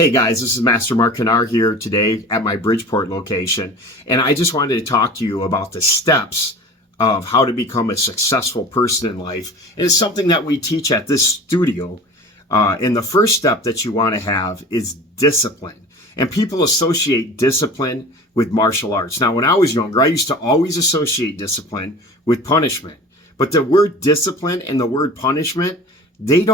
Hey guys, this is Master Mark Kennard here today at my Bridgeport location, and I just wanted to talk to you about the steps of how to become a successful person in life. And it's something that we teach at this studio. And the first step that you want to have is discipline. And people associate discipline with martial arts. Now, when I was younger, I used to always associate discipline with punishment. But the word discipline and the word punishment, they're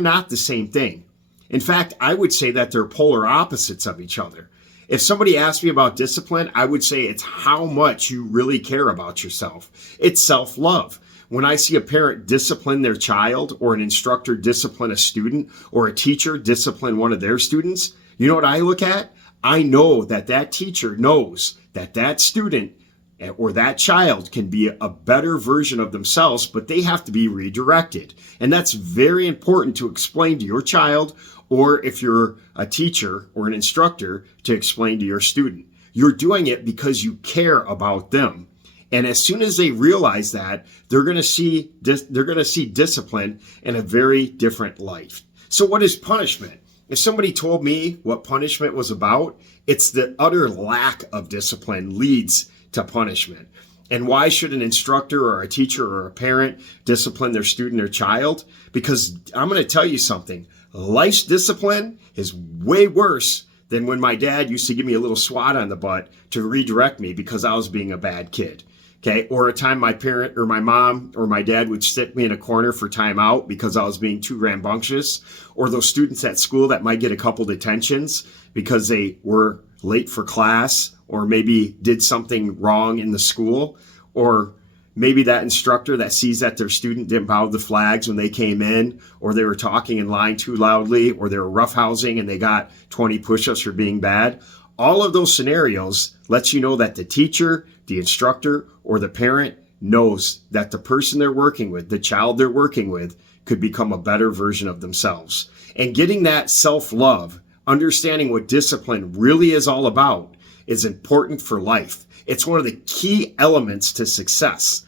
not the same thing. In fact, I would say that they're polar opposites of each other. If somebody asked me about discipline, I would say it's how much you really care about yourself. It's self-love. When I see a parent discipline their child, or an instructor discipline a student, or a teacher discipline one of their students, you know what I look at? I know that that teacher knows that that student or that child can be a better version of themselves, but they have to be redirected. And that's very important to explain to your child, or if you're a teacher or an instructor, to explain to your student. You're doing it because you care about them. And as soon as they realize that, they're going to see discipline in a very different light. So what is punishment? If somebody told me what punishment was about, it's the utter lack of discipline leads to punishment. And why should an instructor or a teacher or a parent discipline their student or child? Because I'm going to tell you something. Life's discipline is way worse than when my dad used to give me a little swat on the butt to redirect me because I was being a bad kid. Okay. Or a time my parent or my mom or my dad would sit me in a corner for time out because I was being too rambunctious. Or those students at school that might get a couple detentions because they were late for class, or maybe did something wrong in the school, or maybe that instructor that sees that their student didn't bow the flags when they came in, or they were talking in line too loudly, or they were roughhousing and they got 20 push-ups for being bad. All of those scenarios lets you know that the teacher, the instructor, or the parent knows that the person they're working with, the child they're working with, could become a better version of themselves. And getting that self-love, understanding what discipline really is all about, is important for life. It's one of the key elements to success.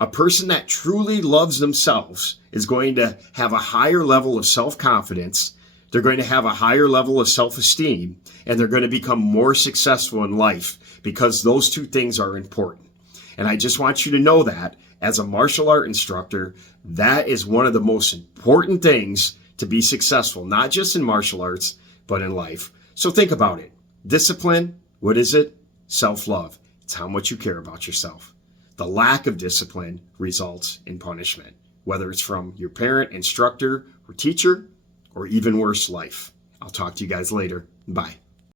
A person that truly loves themselves is going to have a higher level of self-confidence. They're going to have a higher level of self-esteem, and they're going to become more successful in life because those two things are important. And I just want you to know that as a martial art instructor, that is one of the most important things to be successful, not just in martial arts, but in life. So think about it. Discipline, what is it? Self-love. It's how much you care about yourself. The lack of discipline results in punishment, whether it's from your parent, instructor, or teacher, or even worse, life. I'll talk to you guys later. Bye.